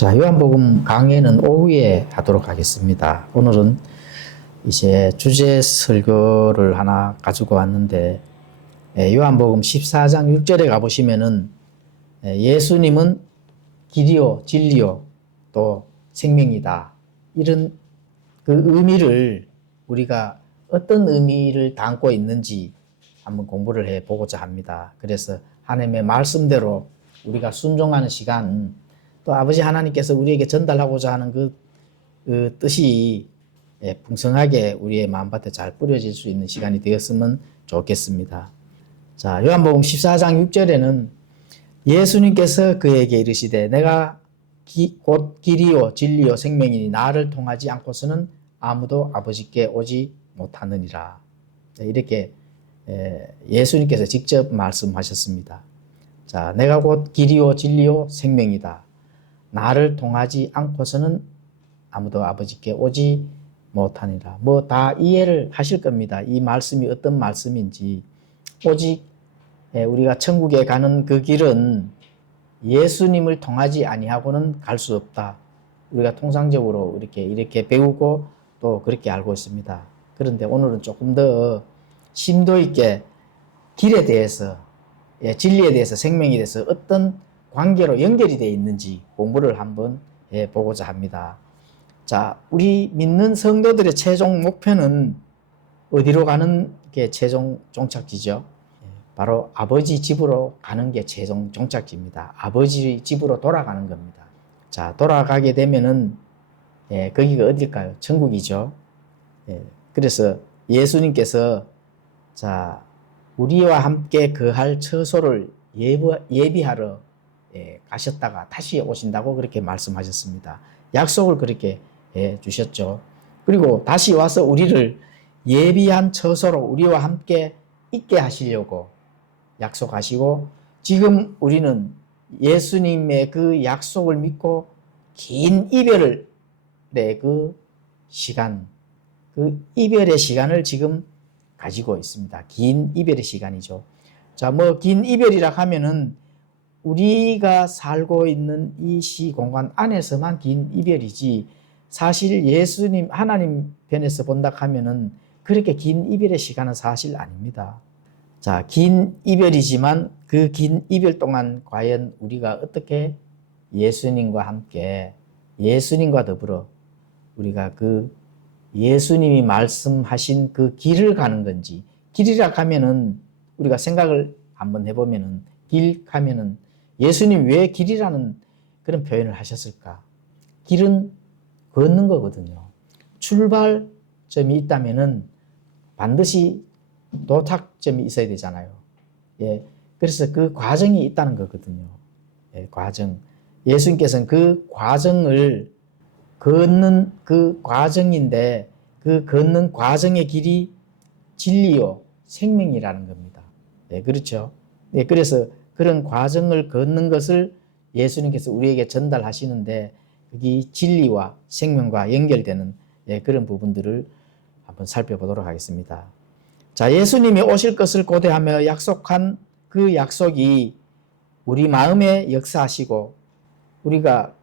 자, 요한복음 강의는 오후에 하도록 하겠습니다. 오늘은 이제 주제 설교를 하나 가지고 왔는데, 요한복음 14장 6절에 가보시면은, 예수님은 길이요, 진리요, 또 생명이다. 이런 그 의미를 우리가 어떤 의미를 담고 있는지 한번 공부를 해 보고자 합니다. 그래서 하나님의 말씀대로 우리가 순종하는 시간, 또 아버지 하나님께서 우리에게 전달하고자 하는 그 뜻이 풍성하게 우리의 마음밭에 잘 뿌려질 수 있는 시간이 되었으면 좋겠습니다. 자, 요한복음 14장 6절에는 예수님께서 그에게 이르시되 내가 곧 길이요 진리요 생명이니 나를 통하지 않고서는 아무도 아버지께 오지 못하느니라. 이렇게 예수님께서 직접 말씀하셨습니다. 자, 내가 곧 길이요 진리요 생명이다. 나를 통하지 않고서는 아무도 아버지께 오지 못하니라. 뭐 다 이해를 하실 겁니다. 이 말씀이 어떤 말씀인지. 오직 우리가 천국에 가는 그 길은 예수님을 통하지 아니하고는 갈 수 없다. 우리가 통상적으로 이렇게 배우고 또 그렇게 알고 있습니다. 그런데 오늘은 조금 더 심도 있게 길에 대해서, 진리에 대해서, 생명에 대해서 어떤 관계로 연결이 되어 있는지 공부를 한번 해보고자 합니다. 자, 우리 믿는 성도들의 최종 목표는 어디로 가는 게 최종 종착지죠? 바로 아버지 집으로 가는 게 최종 종착지입니다. 아버지 집으로 돌아가는 겁니다. 자, 돌아가게 되면은 거기가 어딜까요? 천국이죠. 그래서 예수님께서 자, 우리와 함께 거할 처소를 예비하러 가셨다가 다시 오신다고 그렇게 말씀하셨습니다. 약속을 그렇게 해 주셨죠. 그리고 다시 와서 우리를 예비한 처소로 우리와 함께 있게 하시려고 약속하시고, 지금 우리는 예수님의 그 약속을 믿고 긴 이별의 그 시간, 그 이별의 시간을 지금 가지고 있습니다. 긴 이별의 시간이죠. 자, 뭐 긴 이별이라 하면은 우리가 살고 있는 이 시공간 안에서만 긴 이별이지, 사실 예수님 하나님 편에서 본다 하면은 그렇게 긴 이별의 시간은 사실 아닙니다. 자, 긴 이별이지만 그 긴 이별 동안 과연 우리가 어떻게 예수님과 함께, 예수님과 더불어 우리가 그 예수님이 말씀하신 그 길을 가는 건지. 길이라 하면은 우리가 생각을 한번 해보면은, 길 하면은 예수님 왜 길이라는 그런 표현을 하셨을까? 길은 걷는 거거든요. 출발점이 있다면은 반드시 도착점이 있어야 되잖아요. 그래서 그 과정이 있다는 거거든요. 과정. 예수님께서는 그 과정을 걷는 그 과정인데, 그 걷는 과정의 길이 진리요 생명이라는 겁니다. 그렇죠. 그래서 그런 과정을 걷는 것을 예수님께서 우리에게 전달하시는데, 그게 진리와 생명과 연결되는 그런 부분들을 한번 살펴보도록 하겠습니다. 자, 예수님이 오실 것을 고대하며 약속한 그 약속이 우리 마음에 역사하시고 우리가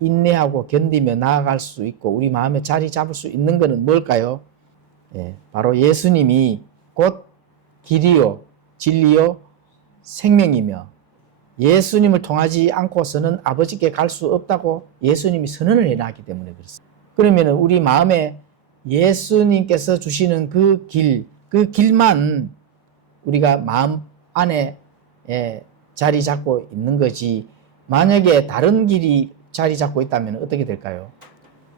인내하고 견디며 나아갈 수 있고 우리 마음에 자리 잡을 수 있는 것은 뭘까요? 바로 예수님이 곧 길이요 진리요 생명이며 예수님을 통하지 않고서는 아버지께 갈 수 없다고 예수님이 선언을 해놨기 때문에 그렇습니다. 그러면 우리 마음에 예수님께서 주시는 그 길만 우리가 마음 안에 자리 잡고 있는 거지, 만약에 다른 길이 자리 잡고 있다면 어떻게 될까요?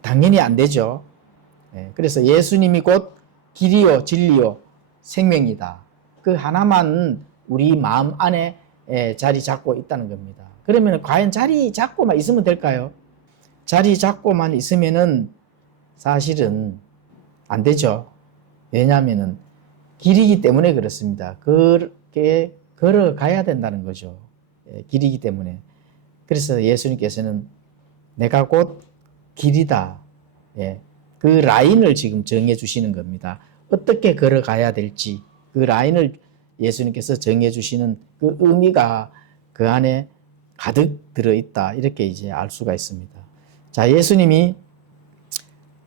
당연히 안 되죠. 그래서 예수님이 곧 길이요 진리요 생명이다. 그 하나만 우리 마음 안에 자리 잡고 있다는 겁니다. 그러면 과연 자리 잡고만 있으면 될까요? 자리 잡고만 있으면은 사실은 안 되죠. 왜냐하면은 길이기 때문에 그렇습니다. 그렇게 걸어가야 된다는 거죠. 길이기 때문에. 그래서 예수님께서는 내가 곧 길이다. 그 라인을 지금 정해 주시는 겁니다. 어떻게 걸어가야 될지 그 라인을 예수님께서 정해 주시는 그 의미가 그 안에 가득 들어있다. 이렇게 이제 알 수가 있습니다. 자, 예수님이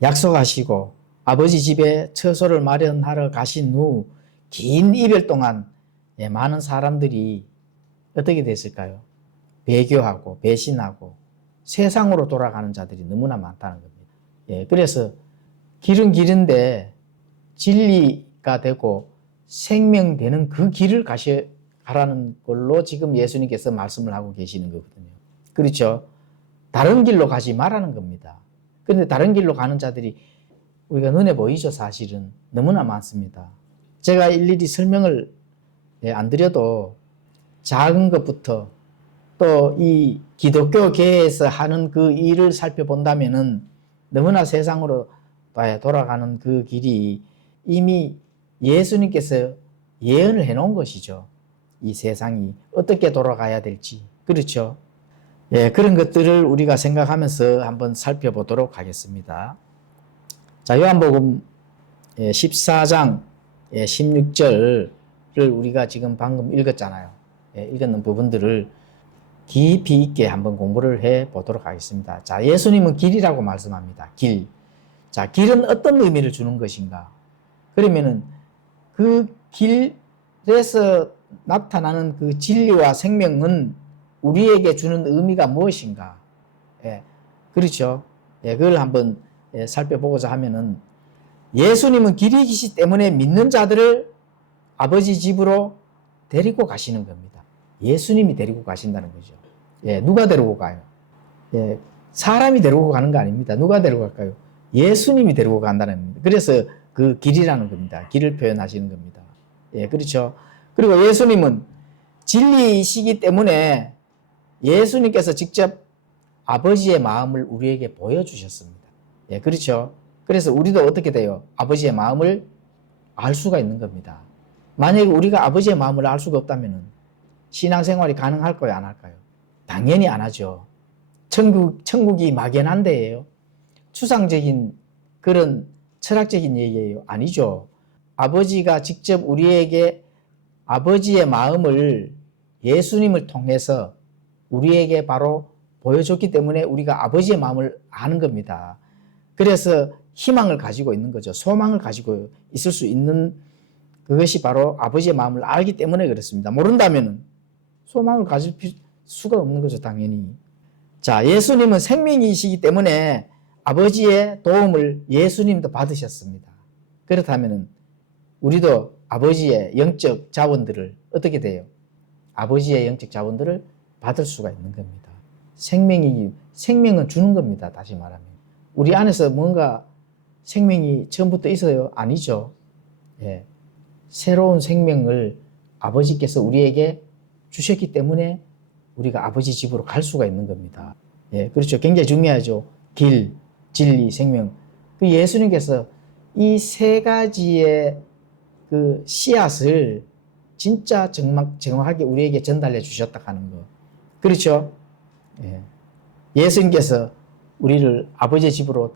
약속하시고 아버지 집에 처소를 마련하러 가신 후 긴 이별 동안 많은 사람들이 어떻게 됐을까요? 배교하고 배신하고 세상으로 돌아가는 자들이 너무나 많다는 겁니다. 그래서 길은 길인데 진리가 되고 생명되는 그 길을 가라는 걸로 지금 예수님께서 말씀을 하고 계시는 거거든요. 그렇죠? 다른 길로 가지 말라는 겁니다. 그런데 다른 길로 가는 자들이 우리가 눈에 보이죠, 사실은. 너무나 많습니다. 제가 일일이 설명을 안 드려도 작은 것부터 또 이 기독교계에서 하는 그 일을 살펴본다면은 너무나 세상으로 돌아가는 그 길이 이미 예수님께서 예언을 해놓은 것이죠. 이 세상이 어떻게 돌아가야 될지. 그렇죠? 그런 것들을 우리가 생각하면서 한번 살펴보도록 하겠습니다. 자, 요한복음 14장 16절을 우리가 지금 방금 읽었잖아요. 읽었는 부분들을 깊이 있게 한번 공부를 해 보도록 하겠습니다. 자, 예수님은 길이라고 말씀합니다. 길. 자, 길은 어떤 의미를 주는 것인가? 그러면은 그 길에서 나타나는 그 진리와 생명은 우리에게 주는 의미가 무엇인가? 그렇죠. 그걸 한번 살펴보고자 하면은 예수님은 길이시기 때문에 믿는 자들을 아버지 집으로 데리고 가시는 겁니다. 예수님이 데리고 가신다는 거죠. 누가 데리고 가요? 사람이 데리고 가는 거 아닙니다. 누가 데리고 갈까요? 예수님이 데리고 간다는 겁니다. 그래서 그 길이라는 겁니다. 길을 표현하시는 겁니다. 그렇죠. 그리고 예수님은 진리이시기 때문에 예수님께서 직접 아버지의 마음을 우리에게 보여주셨습니다. 그렇죠. 그래서 우리도 어떻게 돼요? 아버지의 마음을 알 수가 있는 겁니다. 만약에 우리가 아버지의 마음을 알 수가 없다면 신앙생활이 가능할까요? 안 할까요? 당연히 안 하죠. 천국이 막연한 데예요. 추상적인 그런 철학적인 얘기예요. 아니죠. 아버지가 직접 우리에게 아버지의 마음을 예수님을 통해서 우리에게 바로 보여줬기 때문에 우리가 아버지의 마음을 아는 겁니다. 그래서 희망을 가지고 있는 거죠. 소망을 가지고 있을 수 있는 그것이 바로 아버지의 마음을 알기 때문에 그렇습니다. 모른다면 소망을 가질 수가 없는 거죠, 당연히. 자, 예수님은 생명이시기 때문에 아버지의 도움을 예수님도 받으셨습니다. 그렇다면 우리도 아버지의 영적 자원들을 어떻게 돼요? 아버지의 영적 자원들을 받을 수가 있는 겁니다. 생명은 주는 겁니다. 다시 말하면. 우리 안에서 뭔가 생명이 처음부터 있어요? 아니죠. 새로운 생명을 아버지께서 우리에게 주셨기 때문에 우리가 아버지 집으로 갈 수가 있는 겁니다. 그렇죠. 굉장히 중요하죠. 길, 진리, 생명. 그 예수님께서 이 세 가지의 그 씨앗을 진짜 정확하게 우리에게 전달해 주셨다 하는 거. 그렇죠. 예수님께서 우리를 아버지 집으로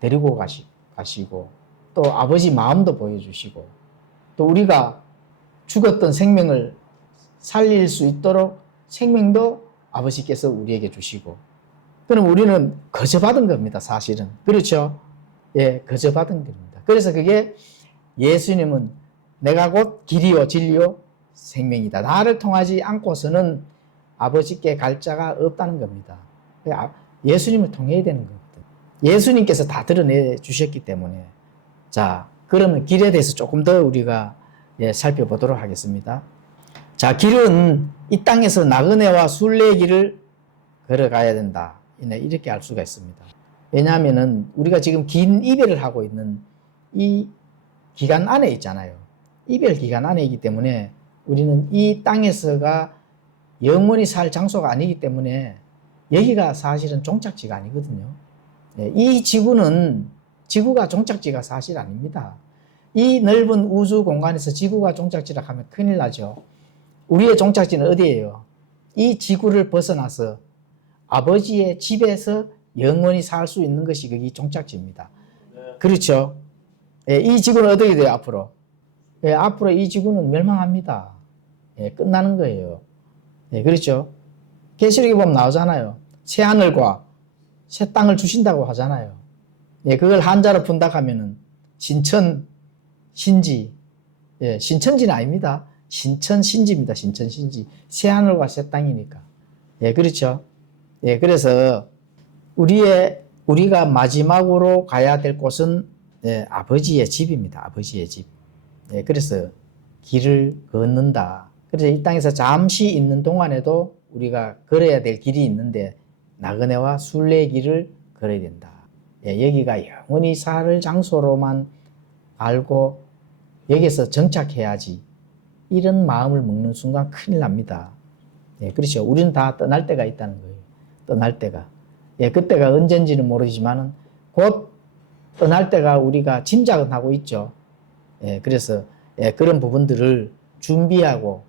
데리고 가시고 또 아버지 마음도 보여주시고 또 우리가 죽었던 생명을 살릴 수 있도록 생명도 아버지께서 우리에게 주시고 그럼 우리는 거저받은 겁니다. 사실은. 그렇죠. 거저받은 겁니다. 그래서 그게 예수님은 내가 곧 길이요 진리요 생명이다. 나를 통하지 않고서는 아버지께 갈 자가 없다는 겁니다. 예수님을 통해야 되는 겁니다. 예수님께서 다 드러내 주셨기 때문에. 자, 그러면 길에 대해서 조금 더 우리가 살펴보도록 하겠습니다. 자, 길은 이 땅에서 나그네와 순례길을 걸어가야 된다. 이렇게 알 수가 있습니다. 왜냐하면은 우리가 지금 긴 이별을 하고 있는 이 기간 안에 있잖아요. 이별 기간 안에 있기 때문에 우리는 이 땅에서가 영원히 살 장소가 아니기 때문에 여기가 사실은 종착지가 아니거든요. 이 지구가 종착지가 사실 아닙니다. 이 넓은 우주 공간에서 지구가 종착지라 하면 큰일 나죠. 우리의 종착지는 어디예요? 이 지구를 벗어나서 아버지의 집에서 영원히 살 수 있는 것이 거기 종착지입니다. 그렇죠? 이 지구는 어떻게 돼요, 앞으로? 앞으로 이 지구는 멸망합니다. 끝나는 거예요. 그렇죠? 계시록에 보면 나오잖아요. 새 하늘과 새 땅을 주신다고 하잖아요. 예, 그걸 한자로 푼다 하면은 신천, 신지. 예, 신천지는 아닙니다. 신천, 신지입니다. 신천, 신지. 새 하늘과 새 땅이니까. 예, 그렇죠. 예, 그래서 우리가 마지막으로 가야 될 곳은 예, 아버지의 집입니다. 아버지의 집. 예, 그래서 길을 걷는다. 그래서 이 땅에서 잠시 있는 동안에도 우리가 걸어야 될 길이 있는데 나그네와 순례의 길을 걸어야 된다. 예, 여기가 영원히 살 장소로만 알고 여기서 정착해야지. 이런 마음을 먹는 순간 큰일 납니다. 예, 그렇죠. 우리는 다 떠날 때가 있다는 거예요. 떠날 때가. 예, 그때가 언젠지는 모르지만은 곧 떠날 때가 우리가 짐작은 하고 있죠. 예, 그래서 예, 그런 부분들을 준비하고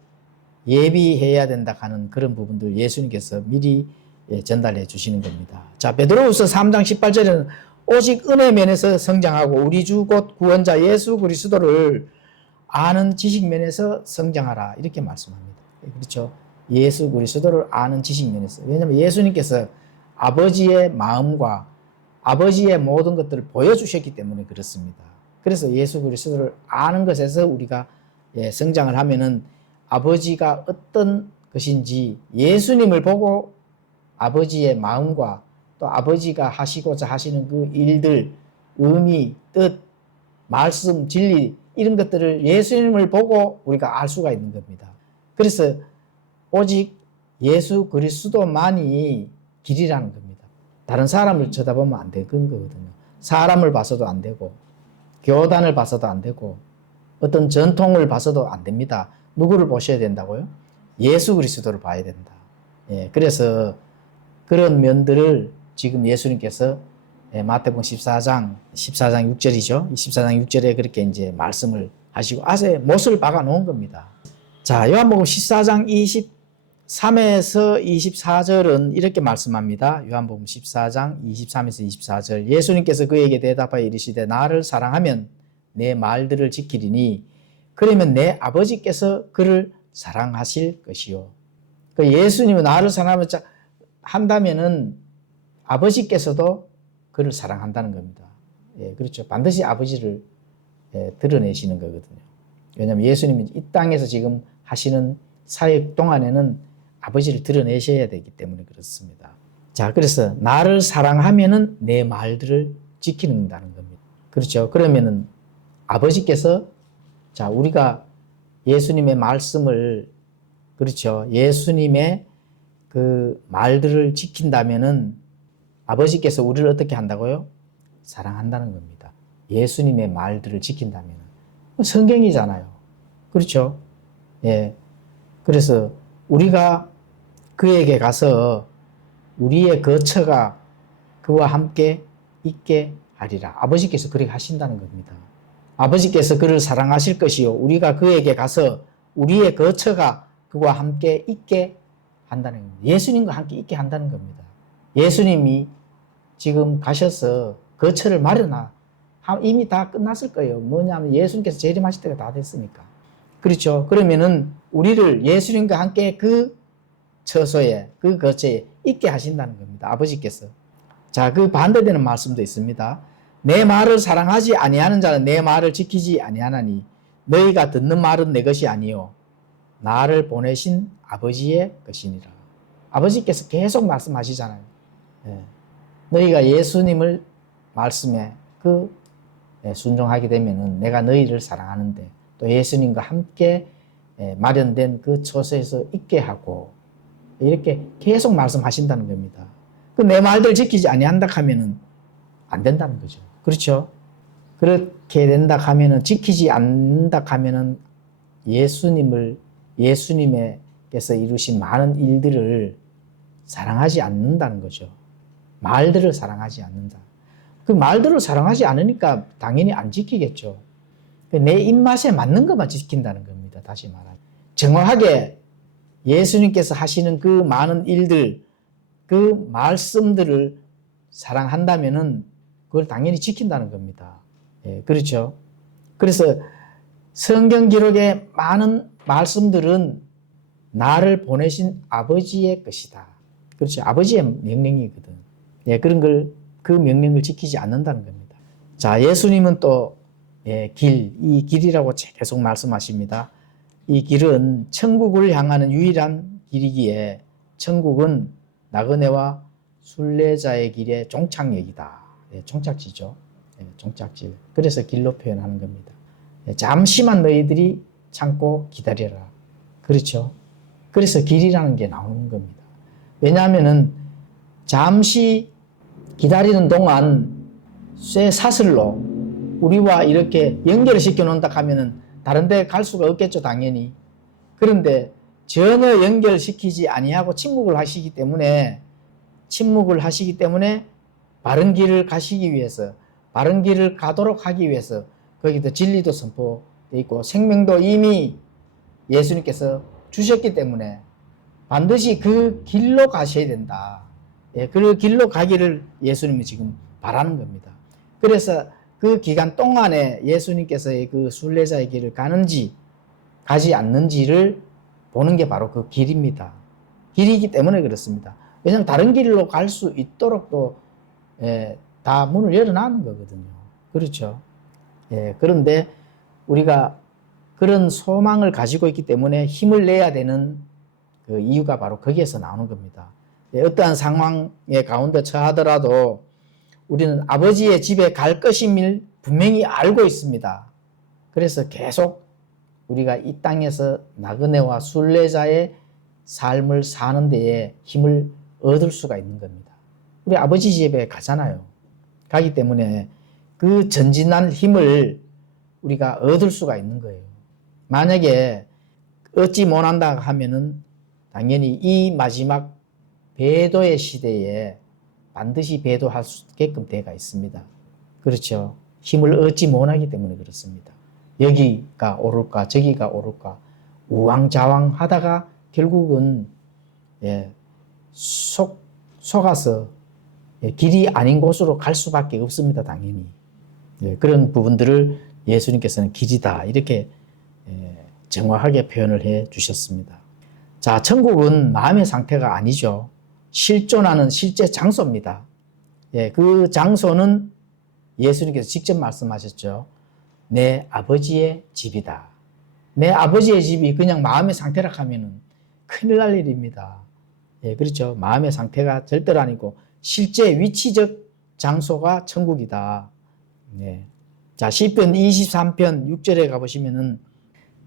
예비해야 된다 하는 그런 부분들 예수님께서 미리 예, 전달해 주시는 겁니다. 자, 베드로후서 3장 18절에는 오직 은혜 면에서 성장하고 우리 주 곧 구원자 예수 그리스도를 아는 지식 면에서 성장하라 이렇게 말씀합니다. 그렇죠? 예수 그리스도를 아는 지식 면에서. 왜냐하면 예수님께서 아버지의 마음과 아버지의 모든 것들을 보여주셨기 때문에 그렇습니다. 그래서 예수 그리스도를 아는 것에서 우리가 예, 성장을 하면은 아버지가 어떤 것인지 예수님을 보고 아버지의 마음과 또 아버지가 하시고자 하시는 그 일들, 의미, 뜻, 말씀, 진리 이런 것들을 예수님을 보고 우리가 알 수가 있는 겁니다. 그래서 오직 예수 그리스도만이 길이라는 겁니다. 다른 사람을 쳐다보면 안 되는 거거든요. 사람을 봐서도 안 되고 교단을 봐서도 안 되고 어떤 전통을 봐서도 안 됩니다. 누구를 보셔야 된다고요? 예수 그리스도를 봐야 된다. 예, 그래서 그런 면들을 지금 예수님께서 마태복음 14장 6절이죠. 14장 6절에 그렇게 이제 말씀을 하시고 아세 못을 박아 놓은 겁니다. 자, 요한복음 14장 23에서 24절은 이렇게 말씀합니다. 요한복음 14장 23에서 24절. 예수님께서 그에게 대답하여 이르시되 나를 사랑하면 내 말들을 지키리니 그러면 내 아버지께서 그를 사랑하실 것이요. 그 예수님은 나를 사랑한다면은 아버지께서도 그를 사랑한다는 겁니다. 예, 그렇죠. 반드시 아버지를 드러내시는 거거든요. 왜냐하면 예수님이 이 땅에서 지금 하시는 사역 동안에는 아버지를 드러내셔야 되기 때문에 그렇습니다. 자, 그래서 나를 사랑하면은 내 말들을 지키는다는 겁니다. 그렇죠. 그러면은 아버지께서 자, 우리가 예수님의 말씀을 그렇죠. 예수님의 그 말들을 지킨다면은 아버지께서 우리를 어떻게 한다고요? 사랑한다는 겁니다. 예수님의 말들을 지킨다면. 성경이잖아요. 그렇죠? 예. 그래서 우리가 그에게 가서 우리의 거처가 그와 함께 있게 하리라. 아버지께서 그렇게 하신다는 겁니다. 아버지께서 그를 사랑하실 것이요. 우리가 그에게 가서 우리의 거처가 그와 함께 있게 한다는 겁니다. 예수님과 함께 있게 한다는 겁니다. 예수님이 지금 가셔서 거처를 마련하 이미 다 끝났을 거예요. 뭐냐면 예수님께서 재림하실 때가 다 됐으니까. 그렇죠. 그러면은 우리를 예수님과 함께 그 처소에 그 거처에 있게 하신다는 겁니다. 아버지께서. 자, 그 반대되는 말씀도 있습니다. 내 말을 사랑하지 아니하는 자는 내 말을 지키지 아니하나니 너희가 듣는 말은 내 것이 아니요 나를 보내신 아버지의 것이니라. 아버지께서 계속 말씀하시잖아요. 예. 너희가 예수님을 말씀에 순종하게 되면은 내가 너희를 사랑하는데 또 예수님과 함께 마련된 그 처소에서 있게 하고 이렇게 계속 말씀하신다는 겁니다. 그 내 말들 지키지 아니한다 하면은 안 된다는 거죠. 그렇죠? 그렇게 된다 하면은 지키지 않는다 하면은 예수님께서 이루신 많은 일들을 사랑하지 않는다는 거죠. 말들을 사랑하지 않는다. 그 말들을 사랑하지 않으니까 당연히 안 지키겠죠. 내 입맛에 맞는 것만 지킨다는 겁니다. 다시 말하면. 정확하게 예수님께서 하시는 그 많은 일들, 그 말씀들을 사랑한다면은 그걸 당연히 지킨다는 겁니다. 예, 그렇죠. 그래서 성경 기록의 많은 말씀들은 나를 보내신 아버지의 것이다. 그렇죠. 아버지의 명령이거든. 예, 그런 걸, 그 명령을 지키지 않는다는 겁니다. 자, 예수님은 또, 예, 이 길이라고 계속 말씀하십니다. 이 길은 천국을 향하는 유일한 길이기에 천국은 나그네와 순례자의 길의 종착역이다. 예, 종착지죠. 예, 종착지. 그래서 길로 표현하는 겁니다. 예, 잠시만 너희들이 참고 기다려라. 그렇죠. 그래서 길이라는 게 나오는 겁니다. 왜냐하면은 잠시 기다리는 동안 쇠 사슬로 우리와 이렇게 연결을 시켜 놓는다 하면은 다른 데 갈 수가 없겠죠, 당연히. 그런데 전혀 연결시키지 아니하고 침묵을 하시기 때문에 바른 길을 가시기 위해서, 바른 길을 가도록 하기 위해서 거기도 진리도 선포되어 있고 생명도 이미 예수님께서 주셨기 때문에 반드시 그 길로 가셔야 된다. 예, 그 길로 가기를 예수님이 지금 바라는 겁니다. 그래서 그 기간 동안에 예수님께서의 그 순례자의 길을 가는지 가지 않는지를 보는 게 바로 그 길입니다. 길이기 때문에 그렇습니다. 왜냐하면 다른 길로 갈 수 있도록 또 다 문을 열어놓는 거거든요. 그렇죠. 예, 그런데 우리가 그런 소망을 가지고 있기 때문에 힘을 내야 되는 그 이유가 바로 거기에서 나오는 겁니다. 예, 어떠한 상황에 가운데 처하더라도 우리는 아버지의 집에 갈 것임을 분명히 알고 있습니다. 그래서 계속 우리가 이 땅에서 나그네와 순례자의 삶을 사는 데에 힘을 얻을 수가 있는 겁니다. 우리 아버지 집에 가잖아요. 가기 때문에 그 전진한 힘을 우리가 얻을 수가 있는 거예요. 만약에 얻지 못한다 하면은 당연히 이 마지막 배도의 시대에 반드시 배도할 수 있게끔 되어 있습니다. 그렇죠. 힘을 얻지 못하기 때문에 그렇습니다. 여기가 옳을까 저기가 옳을까 우왕좌왕 하다가 결국은 속아서 길이 아닌 곳으로 갈 수밖에 없습니다. 당연히. 그런 부분들을 예수님께서는 길이다 이렇게 정확하게 표현을 해 주셨습니다. 자, 천국은 마음의 상태가 아니죠. 실존하는 실제 장소입니다. 그 장소는 예수님께서 직접 말씀하셨죠. 내 아버지의 집이다. 내 아버지의 집이 그냥 마음의 상태라 하면은 큰일 날 일입니다. 그렇죠. 마음의 상태가 절대로 아니고 실제 위치적 장소가 천국이다. 자, 시편 23편 6절에 가보시면은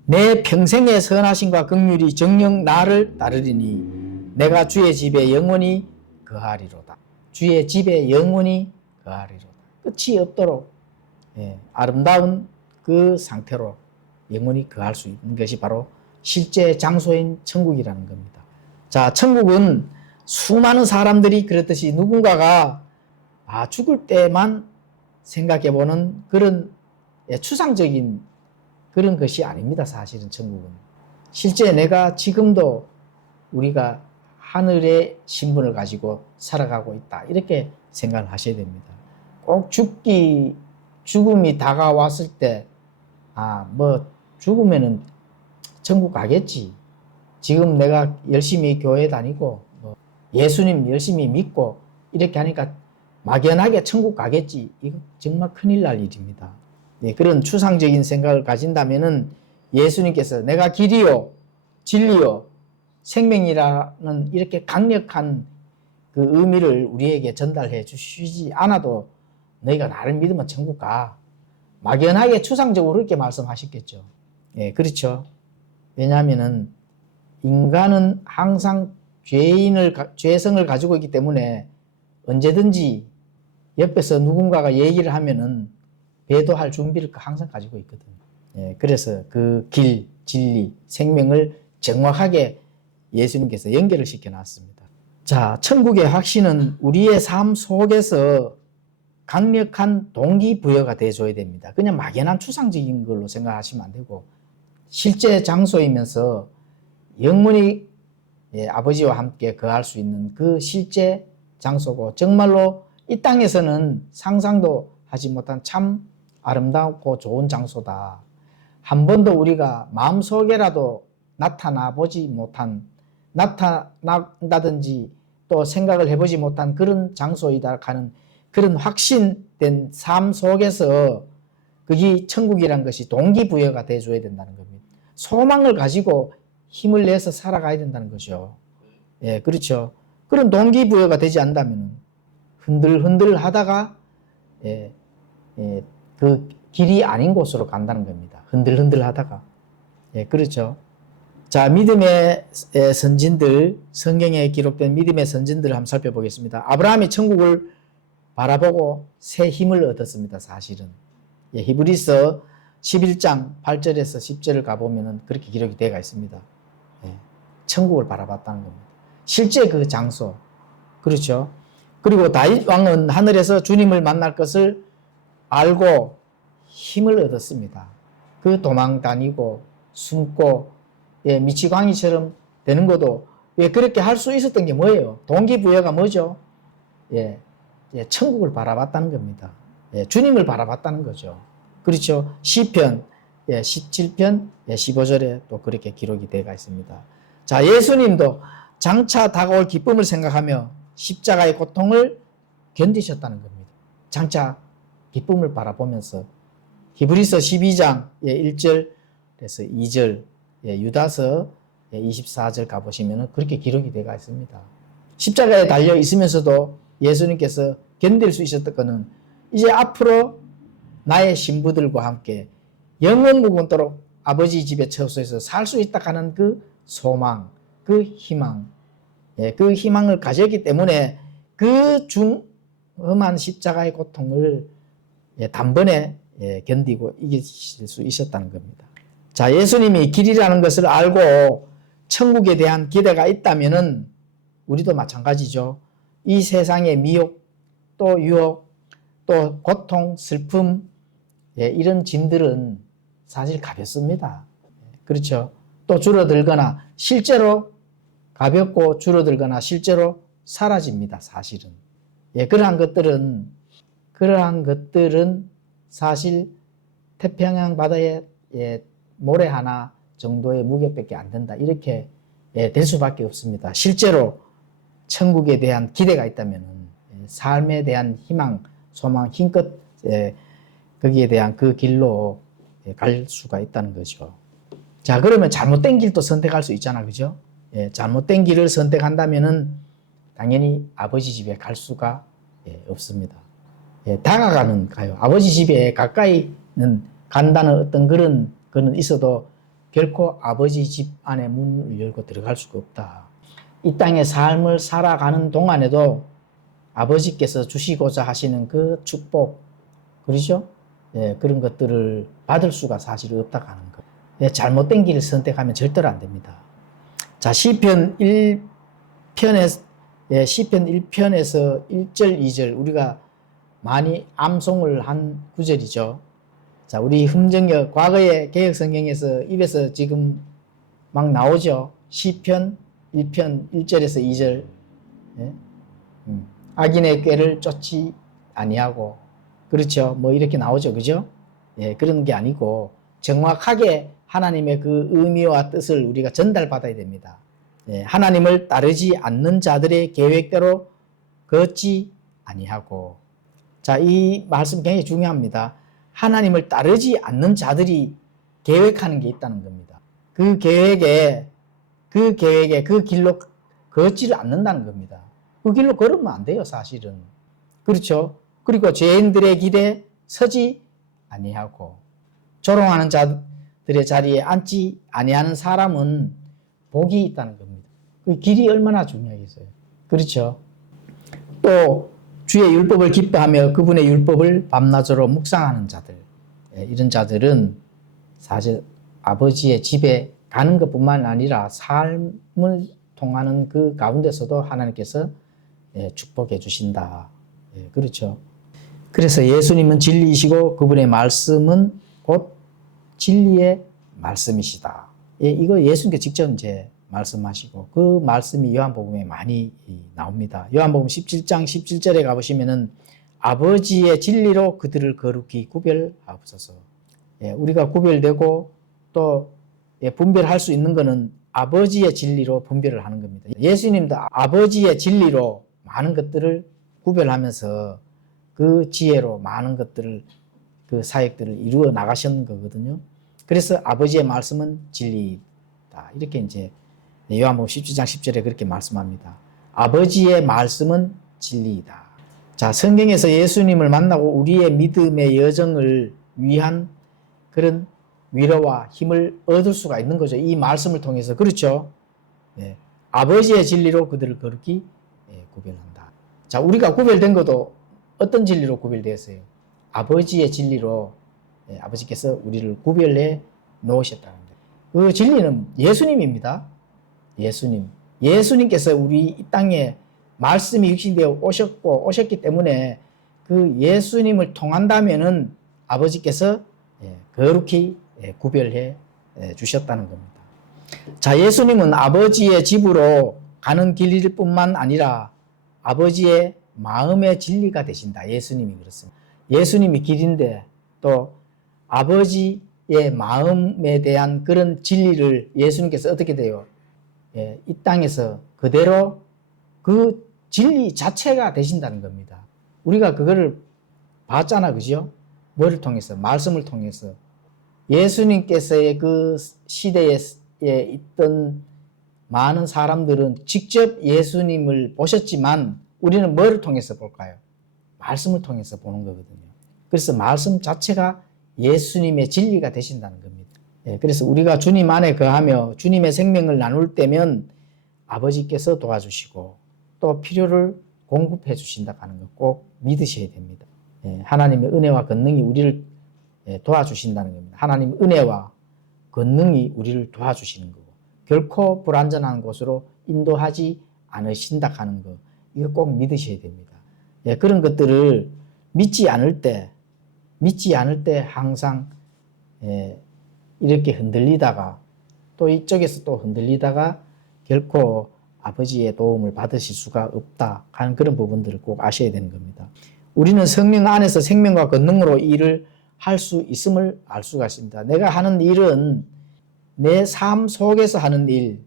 내 평생의 선하심과 긍휼이 정녕 나를 따르리니 내가 주의 집에 영원히 거하리로다. 주의 집에 영원히 거하리로다. 끝이 없도록 아름다운 그 상태로 영원히 거할 수 있는 것이 바로 실제 장소인 천국이라는 겁니다. 자, 천국은 수많은 사람들이 그렇듯이 누군가가 죽을 때만 생각해보는 그런 추상적인 그런 것이 아닙니다. 사실은 천국은. 실제 내가 지금도 우리가 하늘의 신분을 가지고 살아가고 있다. 이렇게 생각을 하셔야 됩니다. 꼭 죽음이 다가왔을 때, 죽으면은 천국 가겠지. 지금 내가 열심히 교회 다니고, 예수님 열심히 믿고, 이렇게 하니까 막연하게 천국 가겠지. 이거 정말 큰일 날 일입니다. 그런 추상적인 생각을 가진다면은 예수님께서 내가 길이요, 진리요, 생명이라는 이렇게 강력한 그 의미를 우리에게 전달해 주시지 않아도 너희가 나를 믿으면 천국 가. 막연하게 추상적으로 이렇게 말씀하셨겠죠. 그렇죠. 왜냐하면은 인간은 항상 죄성을 가지고 있기 때문에 언제든지 옆에서 누군가가 얘기를 하면은 배도할 준비를 항상 가지고 있거든요. 그래서 그 길, 진리, 생명을 정확하게 예수님께서 연결을 시켜놨습니다. 자, 천국의 확신은 우리의 삶 속에서 강력한 동기부여가 돼줘야 됩니다. 그냥 막연한 추상적인 걸로 생각하시면 안 되고 실제 장소이면서 영원히 아버지와 함께 거할 수 있는 그 실제 장소고 정말로 이 땅에서는 상상도 하지 못한 참 아름답고 좋은 장소다. 한 번도 우리가 마음속에라도 나타나보지 못한 나타난다든지 또 생각을 해보지 못한 그런 장소이다 하는 그런 확신된 삶 속에서 그게 천국이란 것이 동기부여가 돼줘야 된다는 겁니다. 소망을 가지고 힘을 내서 살아가야 된다는 거죠. 예, 그렇죠. 그런 동기부여가 되지 않다면 흔들흔들 하다가 그 길이 아닌 곳으로 간다는 겁니다. 흔들흔들 하다가. 예, 그렇죠. 자, 믿음의 선진들, 성경에 기록된 믿음의 선진들을 한번 살펴보겠습니다. 아브라함이 천국을 바라보고 새 힘을 얻었습니다, 사실은. 예, 히브리서 11장 8절에서 10절을 가보면 그렇게 기록이 되어 있습니다. 예, 천국을 바라봤다는 겁니다. 실제 그 장소. 그렇죠. 그리고 다윗 왕은 하늘에서 주님을 만날 것을 알고 힘을 얻었습니다. 그 도망 다니고 숨고 미치광이처럼 되는 것도 그렇게 할 수 있었던 게 뭐예요? 동기부여가 뭐죠? 천국을 바라봤다는 겁니다. 주님을 바라봤다는 거죠. 그렇죠. 시편 17편 15절에 또 그렇게 기록이 되어 있습니다. 자, 예수님도 장차 다가올 기쁨을 생각하며 십자가의 고통을 견디셨다는 겁니다. 장차 기쁨을 바라보면서 히브리서 12장 1절에서 2절, 유다서 24절 가보시면 그렇게 기록이 되어 있습니다. 십자가에 달려 있으면서도 예수님께서 견딜 수 있었던 것은 이제 앞으로 나의 신부들과 함께 영원 무궁토록 아버지 집의 처소에서 살 수 있다 하는 그 소망, 그 희망, 그 희망을 가졌기 때문에 그 중험한 십자가의 고통을 단번에 견디고 이기실 수 있었다는 겁니다. 자, 예수님이 길이라는 것을 알고 천국에 대한 기대가 있다면은 우리도 마찬가지죠. 이 세상의 미혹, 또 유혹, 또 고통, 슬픔, 이런 짐들은 사실 가볍습니다. 그렇죠. 또 줄어들거나 실제로 가볍고 줄어들거나 실제로 사라집니다. 사실은. 그러한 것들은 사실 태평양 바다에 모래 하나 정도의 무게밖에 안 된다. 이렇게 될 수밖에 없습니다. 실제로 천국에 대한 기대가 있다면 삶에 대한 희망, 소망, 힘껏 거기에 대한 그 길로 갈 수가 있다는 거죠. 자, 그러면 잘못된 길도 선택할 수 있잖아. 그죠? 잘못된 길을 선택한다면은 당연히 아버지 집에 갈 수가 없습니다. 다가가는 가요. 아버지 집에 가까이는 간다는 어떤 그런 거는 있어도 결코 아버지 집 안에 문을 열고 들어갈 수가 없다. 이 땅의 삶을 살아가는 동안에도 아버지께서 주시고자 하시는 그 축복, 그렇죠? 그런 것들을 받을 수가 사실 없다고 하는 거. 잘못된 길을 선택하면 절대로 안 됩니다. 자, 시편 1편에서 1절, 2절 우리가 많이 암송을 한 구절이죠. 자, 우리 흠정역 과거의 개혁성경에서 입에서 지금 막 나오죠. 시편 1편 1절에서 2절. 악인의 꾀를 쫓지 아니하고, 그렇죠. 뭐 이렇게 나오죠. 그죠? 그런 게 아니고 정확하게 하나님의 그 의미와 뜻을 우리가 전달받아야 됩니다. 하나님을 따르지 않는 자들의 계획대로 걷지 아니하고. 자, 이 말씀 굉장히 중요합니다. 하나님을 따르지 않는 자들이 계획하는 게 있다는 겁니다. 그 계획에 그 길로 걷지를 않는다는 겁니다. 그 길로 걸으면 안 돼요, 사실은. 그렇죠? 그리고 죄인들의 길에 서지 아니하고 조롱하는 자들의 자리에 앉지 아니하는 사람은 복이 있다는 겁니다. 그 길이 얼마나 중요하겠어요. 그렇죠? 또 주의 율법을 기뻐하며 그분의 율법을 밤낮으로 묵상하는 자들, 이런 자들은 사실 아버지의 집에 가는 것뿐만 아니라 삶을 통하는 그 가운데서도 하나님께서 축복해 주신다. 그렇죠. 그래서 예수님은 진리이시고 그분의 말씀은 곧 진리의 말씀이시다. 이거 예수님께서 직접 이제 말씀하시고 그 말씀이 요한복음에 많이 나옵니다. 요한복음 17장 17절에 가보시면은 아버지의 진리로 그들을 거룩히 구별하옵소서. 우리가 구별되고 또 분별할 수 있는 것은 아버지의 진리로 분별을 하는 겁니다. 예수님도 아버지의 진리로 많은 것들을 구별하면서 그 지혜로 많은 것들을, 그 사역들을 이루어 나가신 거거든요. 그래서 아버지의 말씀은 진리다. 이렇게 이제 요한복음 17장 10절에 그렇게 말씀합니다. 아버지의 말씀은 진리이다. 자, 성경에서 예수님을 만나고 우리의 믿음의 여정을 위한 그런 위로와 힘을 얻을 수가 있는 거죠. 이 말씀을 통해서. 그렇죠? 예. 아버지의 진리로 그들을 거룩히 구별한다. 자, 우리가 구별된 것도 어떤 진리로 구별되었어요? 아버지의 진리로 아버지께서 우리를 구별해 놓으셨다는 거예요. 그 진리는 예수님입니다. 예수님. 예수님께서 우리 이 땅에 말씀이 육신되어 오셨기 때문에 그 예수님을 통한다면은 아버지께서 거룩히 구별해 주셨다는 겁니다. 자, 예수님은 아버지의 집으로 가는 길일 뿐만 아니라 아버지의 마음의 진리가 되신다. 예수님이 그렇습니다. 예수님이 길인데 또 아버지의 마음에 대한 그런 진리를 예수님께서 어떻게 돼요? 이 땅에서 그대로 그 진리 자체가 되신다는 겁니다. 우리가 그거를 봤잖아, 그죠? 뭐를 통해서? 말씀을 통해서. 예수님께서의 그 시대에 있던 많은 사람들은 직접 예수님을 보셨지만 우리는 뭐를 통해서 볼까요? 말씀을 통해서 보는 거거든요. 그래서 말씀 자체가 예수님의 진리가 되신다는 겁니다. 그래서 우리가 주님 안에 거하며 주님의 생명을 나눌 때면 아버지께서 도와주시고 또 필요를 공급해 주신다 하는 거 꼭 믿으셔야 됩니다. 하나님의 은혜와 권능이 우리를 도와주신다는 겁니다. 하나님의 은혜와 권능이 우리를 도와주시는 거고 결코 불완전한 곳으로 인도하지 않으신다 하는 거 이거 꼭 믿으셔야 됩니다. 그런 것들을 믿지 않을 때 항상 이렇게 흔들리다가 또 이쪽에서 또 흔들리다가 결코 아버지의 도움을 받으실 수가 없다 하는 그런 부분들을 꼭 아셔야 되는 겁니다. 우리는 성령 안에서 생명과 권능으로 일을 할 수 있음을 알 수가 있습니다. 내가 하는 일은 내 삶 속에서 하는 일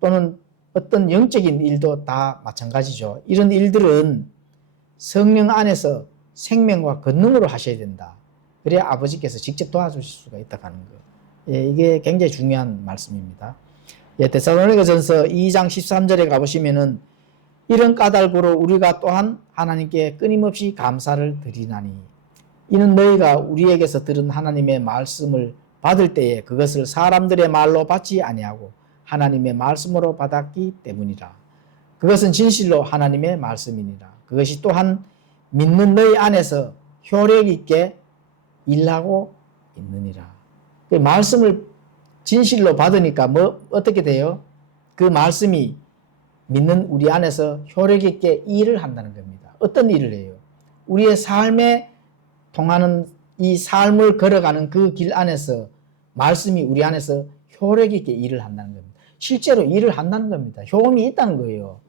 또는 어떤 영적인 일도 다 마찬가지죠. 이런 일들은 성령 안에서 생명과 권능으로 하셔야 된다. 그래야 아버지께서 직접 도와주실 수가 있다 하는 거. 이게 굉장히 중요한 말씀입니다. 데살로니가전서 2장 13절에 가보시면은 이런 까닭으로 우리가 또한 하나님께 끊임없이 감사를 드리나니 이는 너희가 우리에게서 들은 하나님의 말씀을 받을 때에 그것을 사람들의 말로 받지 아니하고 하나님의 말씀으로 받았기 때문이라. 그것은 진실로 하나님의 말씀이니라. 그것이 또한 믿는 너희 안에서 효력 있게 일하고 있느니라. 그 말씀을 진실로 받으니까 어떻게 돼요? 그 말씀이 믿는 우리 안에서 효력 있게 일을 한다는 겁니다. 어떤 일을 해요? 우리의 삶에 통하는 이 삶을 걸어가는 그 길 안에서 말씀이 우리 안에서 효력 있게 일을 한다는 겁니다. 실제로 일을 한다는 겁니다. 효험이 있다는 거예요.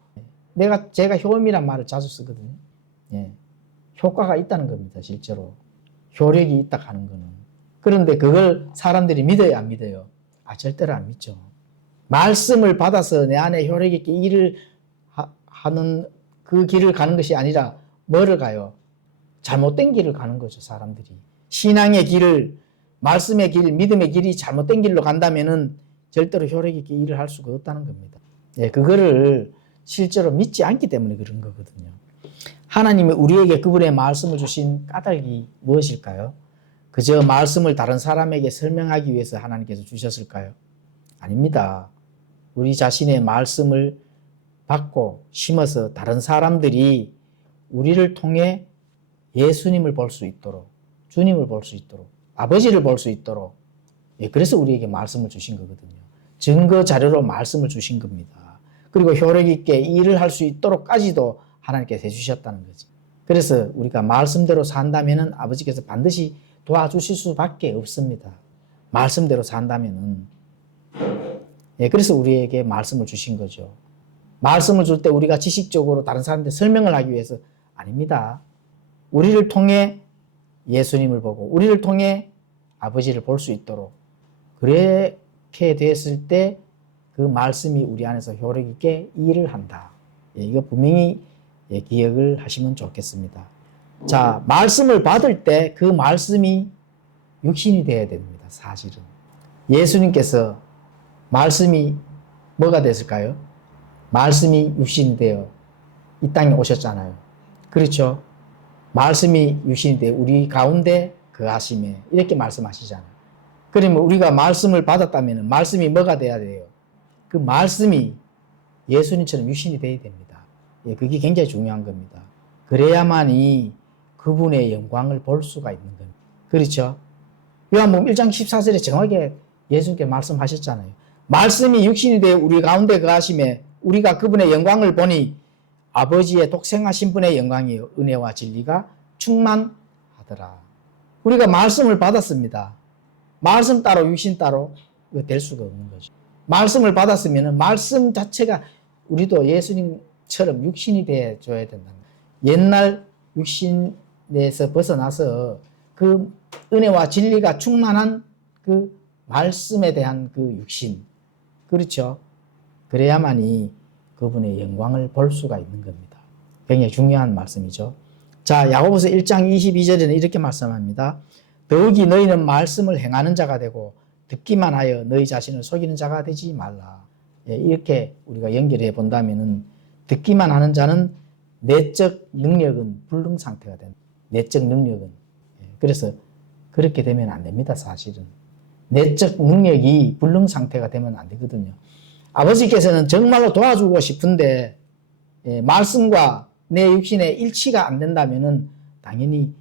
제가 효험이란 말을 자주 쓰거든요. 효과가 있다는 겁니다. 실제로. 효력이 있다 하는 거는. 그런데 그걸 사람들이 믿어야 안 믿어요? 절대로 안 믿죠. 말씀을 받아서 내 안에 효력 있게 일을 하는 그 길을 가는 것이 아니라 뭐를 가요? 잘못된 길을 가는 거죠, 사람들이. 신앙의 길을, 말씀의 길, 믿음의 길이 잘못된 길로 간다면은 절대로 효력 있게 일을 할 수가 없다는 겁니다. 그거를 실제로 믿지 않기 때문에 그런 거거든요. 하나님이 우리에게 그분의 말씀을 주신 까닭이 무엇일까요? 그저 말씀을 다른 사람에게 설명하기 위해서 하나님께서 주셨을까요? 아닙니다. 우리 자신의 말씀을 받고 심어서 다른 사람들이 우리를 통해 예수님을 볼 수 있도록, 주님을 볼 수 있도록, 아버지를 볼 수 있도록, 그래서 우리에게 말씀을 주신 거거든요. 증거 자료로 말씀을 주신 겁니다. 그리고 효력 있게 일을 할 수 있도록까지도 하나님께서 해주셨다는 거지. 그래서 우리가 말씀대로 산다면은 아버지께서 반드시 도와주실 수밖에 없습니다. 말씀대로 산다면은. 그래서 우리에게 말씀을 주신 거죠. 말씀을 줄 때 우리가 지식적으로 다른 사람한테 설명을 하기 위해서 아닙니다. 우리를 통해 예수님을 보고 우리를 통해 아버지를 볼 수 있도록 그렇게 됐을 때 그 말씀이 우리 안에서 효력 있게 일을 한다. 이거 분명히 기억을 하시면 좋겠습니다. 자, 말씀을 받을 때 그 말씀이 육신이 되어야 됩니다. 사실은. 예수님께서 말씀이 뭐가 됐을까요? 말씀이 육신이 되어 이 땅에 오셨잖아요. 그렇죠? 말씀이 육신이 되어 우리 가운데 거하심에 이렇게 말씀하시잖아요. 그러면 우리가 말씀을 받았다면 말씀이 뭐가 돼야 돼요? 그 말씀이 예수님처럼 육신이 되어야 됩니다. 그게 굉장히 중요한 겁니다. 그래야만이 그분의 영광을 볼 수가 있는 겁니다. 그렇죠? 요한복음 1장 14절에 정확하게 예수님께 말씀하셨잖아요. 말씀이 육신이 되어 우리 가운데 거하심에 우리가 그분의 영광을 보니 아버지의 독생하신 분의 영광이요 은혜와 진리가 충만하더라. 우리가 말씀을 받았습니다. 말씀 따로 육신 따로 될 수가 없는 거죠. 말씀을 받았으면 말씀 자체가 우리도 예수님처럼 육신이 되어줘야 된다는 거예요. 옛날 육신에서 벗어나서 그 은혜와 진리가 충만한 그 말씀에 대한 그 육신, 그렇죠? 그래야만이 그분의 영광을 볼 수가 있는 겁니다. 굉장히 중요한 말씀이죠. 자, 야고보서 1장 22절에는 이렇게 말씀합니다. 더욱이 너희는 말씀을 행하는 자가 되고 듣기만 하여 너희 자신을 속이는 자가 되지 말라. 이렇게 우리가 연결해 본다면은 듣기만 하는 자는 내적 능력은 불능 상태가 된다. 내적 능력은. 그래서 그렇게 되면 안 됩니다, 사실은. 내적 능력이 불능 상태가 되면 안 되거든요. 아버지께서는 정말로 도와주고 싶은데 말씀과 내 육신의 일치가 안 된다면은 당연히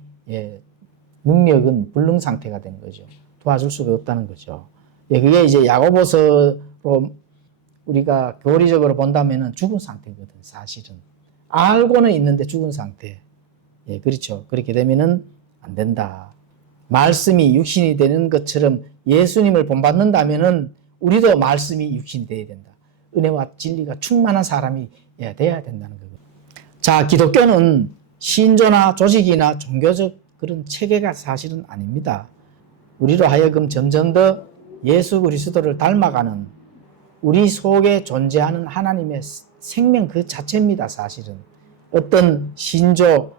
능력은 불능 상태가 되는 거죠. 도와줄 수가 없다는 거죠. 그게 이제 야고보서로 우리가 교리적으로 본다면은 죽은 상태거든, 사실은. 알고는 있는데 죽은 상태. 그렇죠. 그렇게 되면은 안 된다. 말씀이 육신이 되는 것처럼 예수님을 본받는다면은 우리도 말씀이 육신이 되어야 된다. 은혜와 진리가 충만한 사람이 돼야 된다는 거거든요. 자, 기독교는 신조나 조직이나 종교적 그런 체계가 사실은 아닙니다. 우리로 하여금 점점 더 예수 그리스도를 닮아가는 우리 속에 존재하는 하나님의 생명 그 자체입니다, 사실은. 어떤 신조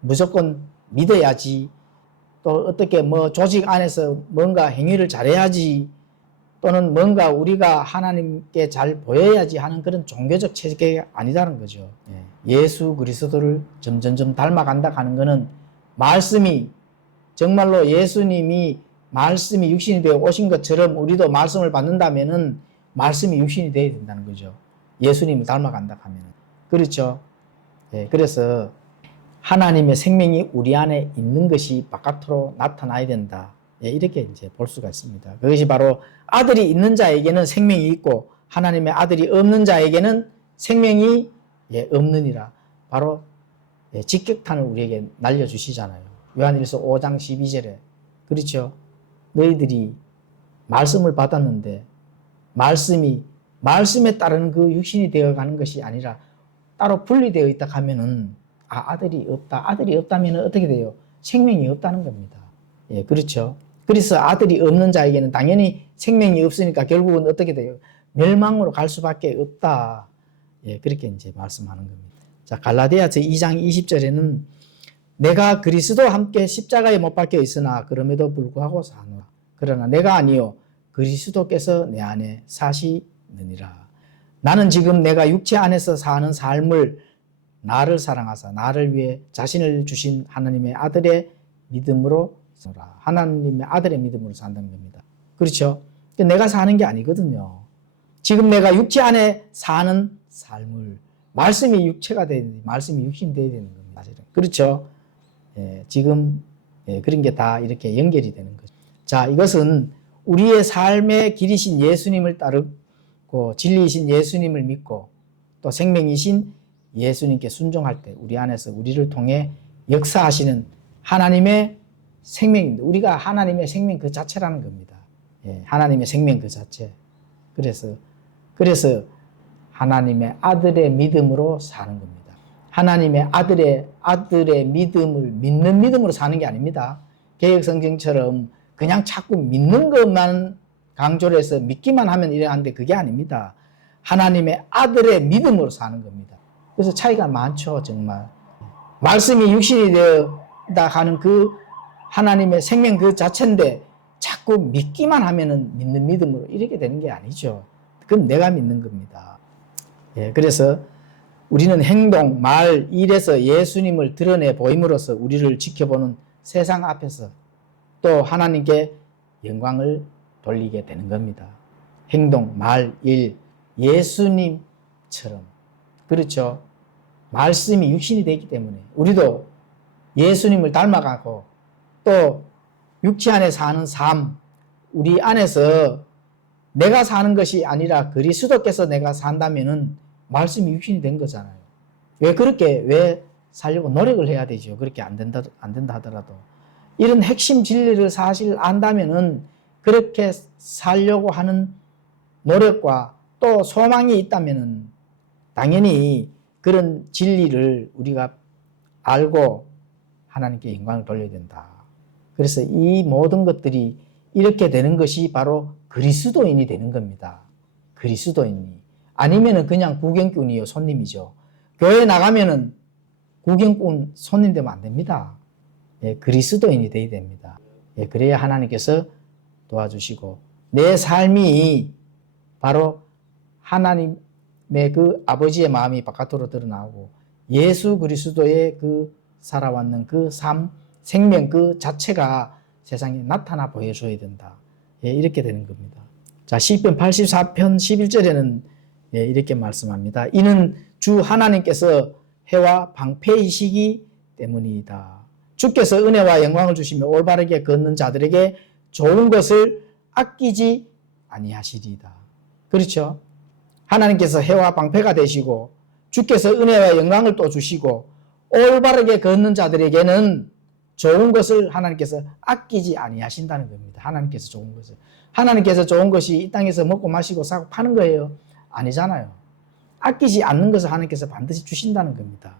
무조건 믿어야지, 또 어떻게 조직 안에서 뭔가 행위를 잘해야지, 또는 뭔가 우리가 하나님께 잘 보여야지 하는 그런 종교적 체계가 아니다는 거죠. 예수 그리스도를 점점점 닮아간다 하는 것은 말씀이 정말로 예수님이 말씀이 육신이 되어 오신 것처럼 우리도 말씀을 받는다면은 말씀이 육신이 되어야 된다는 거죠. 예수님을 닮아간다 하면은. 그렇죠. 그래서 하나님의 생명이 우리 안에 있는 것이 바깥으로 나타나야 된다. 이렇게 이제 볼 수가 있습니다. 그것이 바로 아들이 있는 자에게는 생명이 있고 하나님의 아들이 없는 자에게는 생명이 없느니라. 바로 직격탄을 우리에게 날려주시잖아요. 요한일서 5장 12절에. 그렇죠. 너희들이 말씀을 받았는데 말씀에 따르는 그 육신이 되어가는 것이 아니라 따로 분리되어 있다 하면은 아들이 없다. 아들이 없다면 어떻게 돼요? 생명이 없다는 겁니다. 그렇죠. 그래서 아들이 없는 자에게는 당연히 생명이 없으니까 결국은 어떻게 돼요? 멸망으로 갈 수밖에 없다. 그렇게 이제 말씀하는 겁니다. 자, 갈라디아서 2장 20절에는 내가 그리스도와 함께 십자가에 못 박혀 있으나 그럼에도 불구하고 사노라. 그러나 내가 아니요 그리스도께서 내 안에 사시느니라. 나는 지금 내가 육체 안에서 사는 삶을 나를 사랑하사 나를 위해 자신을 주신 하나님의 아들의 믿음으로 살아. 하나님의 아들의 믿음으로 산다는 겁니다. 그렇죠? 내가 사는 게 아니거든요. 지금 내가 육체 안에 사는 삶을 말씀이 육체가 되야 되는데 말씀이 육신이 되어야 되는 겁니다. 사실은. 그렇죠? 지금 그런 게 다 이렇게 연결이 되는 거죠. 자, 이것은 우리의 삶의 길이신 예수님을 따르고 진리이신 예수님을 믿고 또 생명이신 예수님께 순종할 때 우리 안에서 우리를 통해 역사하시는 하나님의 생명입니다. 우리가 하나님의 생명 그 자체라는 겁니다. 하나님의 생명 그 자체. 그래서 하나님의 아들의 믿음으로 사는 겁니다. 하나님의 아들의 믿음을 믿는 믿음으로 사는 게 아닙니다. 개혁성경처럼 그냥 자꾸 믿는 것만 강조를 해서 믿기만 하면 이래 하는데 그게 아닙니다. 하나님의 아들의 믿음으로 사는 겁니다. 그래서 차이가 많죠, 정말. 말씀이 육신이 되었다 하는 그 하나님의 생명 그 자체인데 자꾸 믿기만 하면은 믿는 믿음으로 이렇게 되는 게 아니죠. 그건 내가 믿는 겁니다. 예, 그래서 우리는 행동, 말, 일에서 예수님을 드러내 보임으로써 우리를 지켜보는 세상 앞에서 또 하나님께 영광을 돌리게 되는 겁니다. 행동, 말, 일, 예수님처럼. 그렇죠. 말씀이 육신이 되기 때문에 우리도 예수님을 닮아가고 또 육체 안에 사는 삶, 우리 안에서 내가 사는 것이 아니라 그리스도께서 내가 산다면은 말씀이 육신이 된 거잖아요. 왜 살려고 노력을 해야 되죠. 그렇게 안 된다 하더라도. 이런 핵심 진리를 사실 안다면은 그렇게 살려고 하는 노력과 또 소망이 있다면은 당연히 그런 진리를 우리가 알고 하나님께 영광을 돌려야 된다. 그래서 이 모든 것들이 이렇게 되는 것이 바로 그리스도인이 되는 겁니다. 그리스도인이. 아니면은 그냥 구경꾼이요, 손님이죠. 교회 나가면은 구경꾼 손님 되면 안 됩니다. 예, 그리스도인이 되어야 됩니다. 예, 그래야 하나님께서 도와주시고 내 삶이 바로 하나님의 그 아버지의 마음이 바깥으로 드러나오고 예수 그리스도의 그 살아왔는 그 삶, 생명 그 자체가 세상에 나타나 보여줘야 된다. 예, 이렇게 되는 겁니다. 자, 시편 84편 11절에는 예, 이렇게 말씀합니다. 이는 주 하나님께서 해와 방패이시기 때문이다. 주께서 은혜와 영광을 주시며 올바르게 걷는 자들에게 좋은 것을 아끼지 아니하시리이다. 그렇죠? 하나님께서 해와 방패가 되시고 주께서 은혜와 영광을 또 주시고 올바르게 걷는 자들에게는 좋은 것을 하나님께서 아끼지 아니하신다는 겁니다. 하나님께서 좋은 것을. 하나님께서 좋은 것이 이 땅에서 먹고 마시고 사고 파는 거예요? 아니잖아요. 아끼지 않는 것을 하나님께서 반드시 주신다는 겁니다.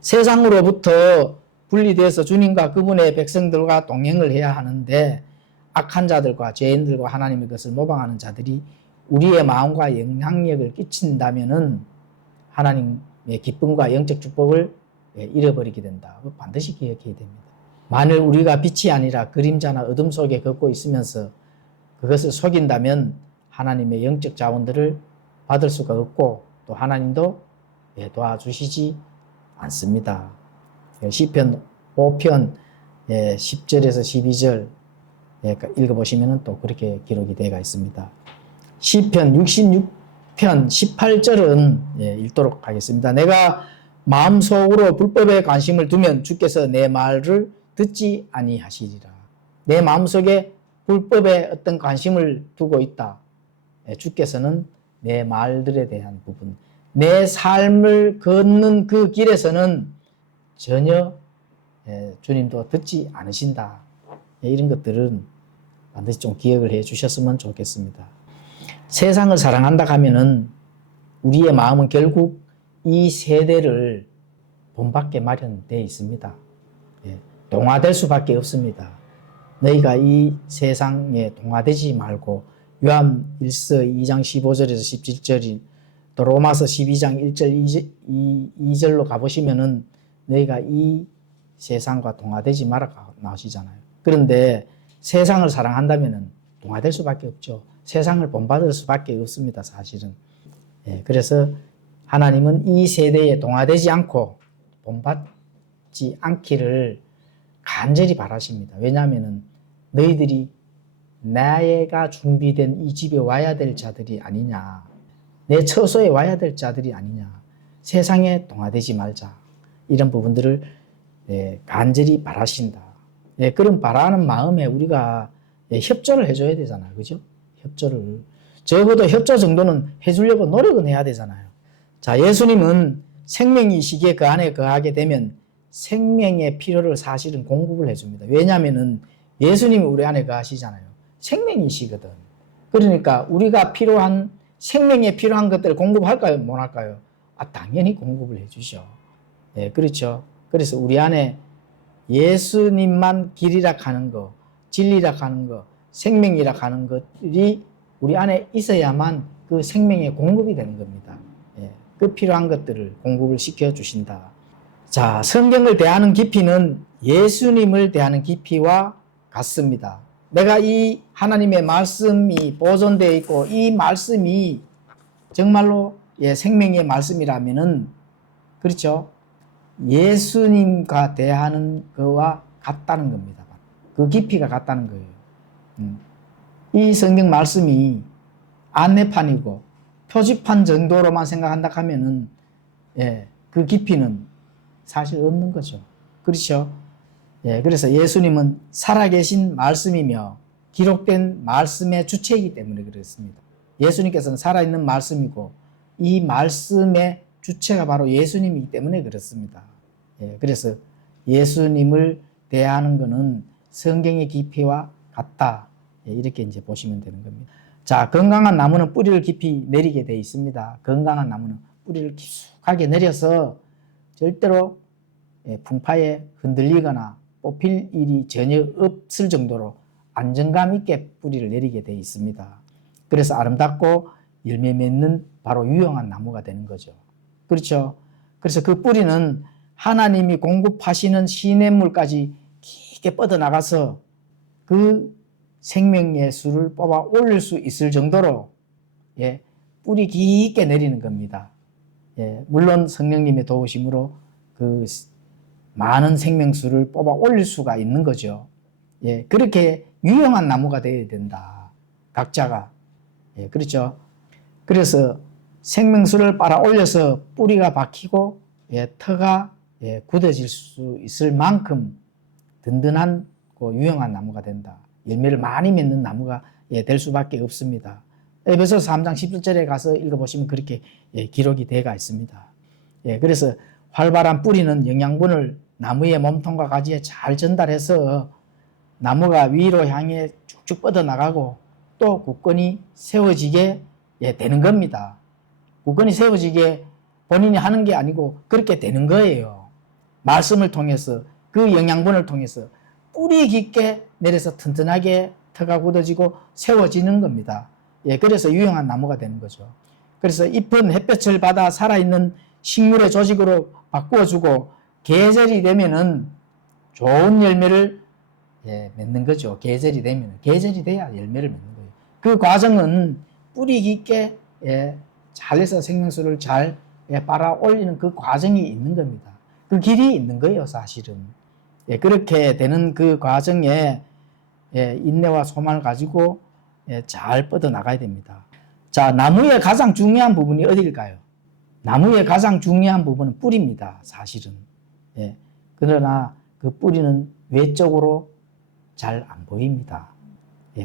세상으로부터 분리돼서 주님과 그분의 백성들과 동행을 해야 하는데 악한 자들과 죄인들과 하나님의 것을 모방하는 자들이 우리의 마음과 영향력을 끼친다면은 하나님의 기쁨과 영적 축복을 잃어버리게 된다. 반드시 기억해야 됩니다. 만일 우리가 빛이 아니라 그림자나 어둠 속에 걷고 있으면서 그것을 속인다면 하나님의 영적 자원들을 받을 수가 없고 또 하나님도 도와주시지 않습니다. 시편 5편 10절에서 12절 읽어보시면 또 그렇게 기록이 되어 있습니다. 시편 66편 18절은 읽도록 하겠습니다. 내가 마음속으로 불법에 관심을 두면 주께서 내 말을 듣지 아니하시리라. 내 마음속에 불법에 어떤 관심을 두고 있다. 주께서는 내 말들에 대한 부분, 내 삶을 걷는 그 길에서는 전혀 주님도 듣지 않으신다. 이런 것들은 반드시 좀 기억을 해 주셨으면 좋겠습니다. 세상을 사랑한다 하면은 우리의 마음은 결국 이 세대를 본받게 마련되어 있습니다. 동화될 수밖에 없습니다. 너희가 이 세상에 동화되지 말고 요한 1서 2장 15절에서 17절이 또 로마서 12장 1절 2절로 가보시면은 너희가 이 세상과 동화되지 말아 나오시잖아요. 그런데 세상을 사랑한다면은 동화될 수밖에 없죠. 세상을 본받을 수밖에 없습니다, 사실은. 그래서 하나님은 이 세대에 동화되지 않고 본받지 않기를 간절히 바라십니다. 왜냐하면은 너희들이 내가 준비된 이 집에 와야 될 자들이 아니냐. 내 처소에 와야 될 자들이 아니냐. 세상에 동화되지 말자. 이런 부분들을 간절히 바라신다. 그런 바라는 마음에 우리가 협조를 해줘야 되잖아요. 그죠? 협조를. 적어도 협조 정도는 해주려고 노력은 해야 되잖아요. 자, 예수님은 생명이시기에 그 안에 거하게 되면 생명의 필요를 사실은 공급을 해줍니다. 왜냐하면은 예수님이 우리 안에 거하시잖아요. 생명이시거든. 그러니까 우리가 필요한 생명에 필요한 것들을 공급할까요? 못 할까요? 당연히 공급을 해주죠. 그렇죠. 그래서 우리 안에 예수님만 길이라 하는 거, 진리라 하는 거, 생명이라 하는 것들이 우리 안에 있어야만 그 생명의 공급이 되는 겁니다. 예, 그 필요한 것들을 공급을 시켜주신다. 자, 성경을 대하는 깊이는 예수님을 대하는 깊이와 같습니다. 내가 이 하나님의 말씀이 보존되어 있고 이 말씀이 정말로 생명의 말씀이라면은, 그렇죠? 예수님과 대하는 거와 같다는 겁니다. 그 깊이가 같다는 거예요. 이 성경 말씀이 안내판이고 표지판 정도로만 생각한다 하면은, 그 깊이는 사실 없는 거죠. 그렇죠? 그래서 예수님은 살아계신 말씀이며 기록된 말씀의 주체이기 때문에 그렇습니다. 예수님께서는 살아있는 말씀이고 이 말씀의 주체가 바로 예수님이기 때문에 그렇습니다. 그래서 예수님을 대하는 것은 성경의 깊이와 같다. 이렇게 이제 보시면 되는 겁니다. 자, 건강한 나무는 뿌리를 깊이 내리게 되어 있습니다. 건강한 나무는 뿌리를 깊숙하게 내려서 절대로 풍파에 흔들리거나 뽑힐 일이 전혀 없을 정도로 안정감 있게 뿌리를 내리게 되어 있습니다. 그래서 아름답고 열매 맺는 바로 유용한 나무가 되는 거죠. 그렇죠? 그래서 그 뿌리는 하나님이 공급하시는 시냇물까지 깊게 뻗어나가서 그 생명의 수를 뽑아 올릴 수 있을 정도로 뿌리 깊게 내리는 겁니다. 물론 성령님의 도우심으로 그 많은 생명수를 뽑아 올릴 수가 있는 거죠. 그렇게 유용한 나무가 되어야 된다. 각자가. 그렇죠. 그래서 생명수를 빨아 올려서 뿌리가 박히고 터가 굳어질 수 있을 만큼 든든하고 유용한 나무가 된다. 열매를 많이 맺는 나무가 될 수밖에 없습니다. 에베소서 3장 11절에 가서 읽어보시면 그렇게 기록이 되어 있습니다. 그래서 활발한 뿌리는 영양분을 나무의 몸통과 가지에 잘 전달해서 나무가 위로 향해 쭉쭉 뻗어나가고 또 굳건히 세워지게 되는 겁니다. 굳건히 세워지게 본인이 하는 게 아니고 그렇게 되는 거예요. 말씀을 통해서 그 영양분을 통해서 뿌리 깊게 내려서 튼튼하게 터가 굳어지고 세워지는 겁니다. 그래서 유용한 나무가 되는 거죠. 그래서 잎은 햇볕을 받아 살아있는 식물의 조직으로 바꾸어주고 계절이 되면은 좋은 열매를 맺는 거죠. 계절이 되면. 계절이 돼야 열매를 맺는 거예요. 그 과정은 뿌리 깊게 잘해서 생명수를 잘 빨아 올리는 그 과정이 있는 겁니다. 그 길이 있는 거예요, 사실은. 그렇게 되는 그 과정에 인내와 소망을 가지고 잘 뻗어나가야 됩니다. 자, 나무의 가장 중요한 부분이 어디일까요? 나무의 가장 중요한 부분은 뿌리입니다, 사실은. 그러나 그 뿌리는 외적으로 잘 안 보입니다.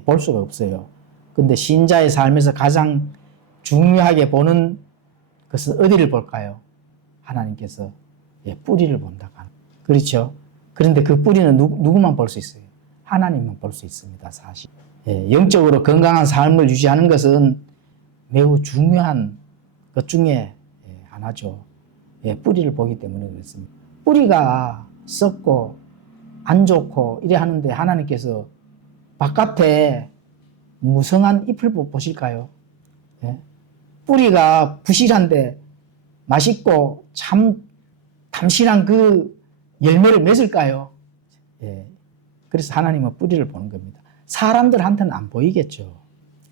볼 수가 없어요. 근데 신자의 삶에서 가장 중요하게 보는 것은 어디를 볼까요? 하나님께서 뿌리를 본다고 하는. 그렇죠? 그런데 그 뿌리는 누구만 볼 수 있어요? 하나님만 볼 수 있습니다, 사실. 영적으로 건강한 삶을 유지하는 것은 매우 중요한 것 중에 하나죠. 뿌리를 보기 때문에 그렇습니다. 뿌리가 썩고 안 좋고 이래 하는데 하나님께서 바깥에 무성한 잎을 보실까요? 뿌리가 부실한데 맛있고 참 담실한 그 열매를 맺을까요? 그래서 하나님은 뿌리를 보는 겁니다. 사람들한테는 안 보이겠죠.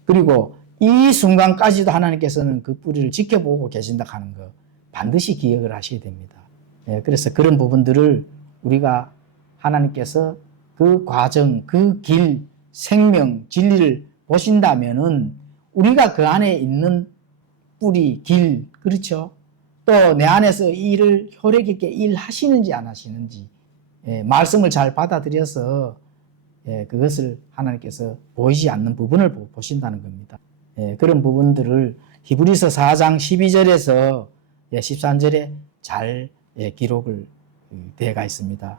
그리고 이 순간까지도 하나님께서는 그 뿌리를 지켜보고 계신다 하는 거 반드시 기억을 하셔야 됩니다. 그래서 그런 부분들을 우리가 하나님께서 그 과정, 그 길, 생명, 진리를 보신다면은 우리가 그 안에 있는 뿌리, 길, 그렇죠? 또 내 안에서 이 일을 효력 있게 일하시는지 안 하시는지, 말씀을 잘 받아들여서 그것을 하나님께서 보이지 않는 부분을 보신다는 겁니다. 그런 부분들을 히브리서 4장 12절에서 13절에 잘 기록을 되어가 있습니다.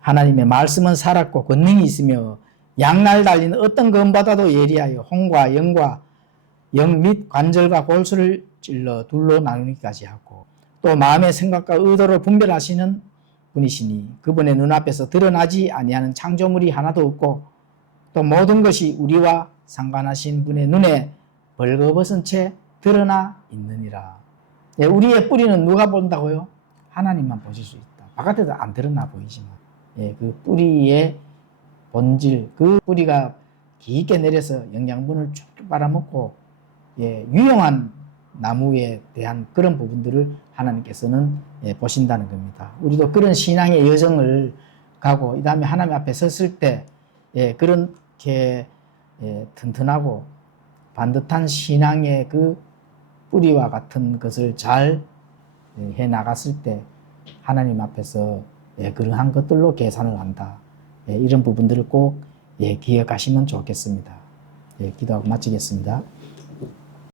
하나님의 말씀은 살았고 권능이 있으며 양날 달리는 어떤 검보다도 예리하여 홍과 영과 영 및 관절과 골수를 찔러 둘로 나누기까지 하고 또 마음의 생각과 의도를 분별하시는 분이시니 그분의 눈앞에서 드러나지 아니하는 창조물이 하나도 없고 또 모든 것이 우리와 상관하신 분의 눈에 벌거벗은 채 드러나 있느니라. 예, 우리의 뿌리는 누가 본다고요? 하나님만 보실 수 있다. 바깥에도 안 드러나 보이지만, 예, 그 뿌리의 본질, 그 뿌리가 깊게 내려서 영양분을 쭉 빨아먹고, 예, 유용한 나무에 대한 그런 부분들을 하나님께서는 예, 보신다는 겁니다. 우리도 그런 신앙의 여정을 가고, 이 다음에 하나님 앞에 섰을 때, 예, 그렇게 예, 튼튼하고 반듯한 신앙의 그 뿌리와 같은 것을 잘 해 나갔을 때 하나님 앞에서 예, 그러한 것들로 계산을 한다. 예, 이런 부분들을 꼭 예, 기억하시면 좋겠습니다. 예, 기도하고 마치겠습니다.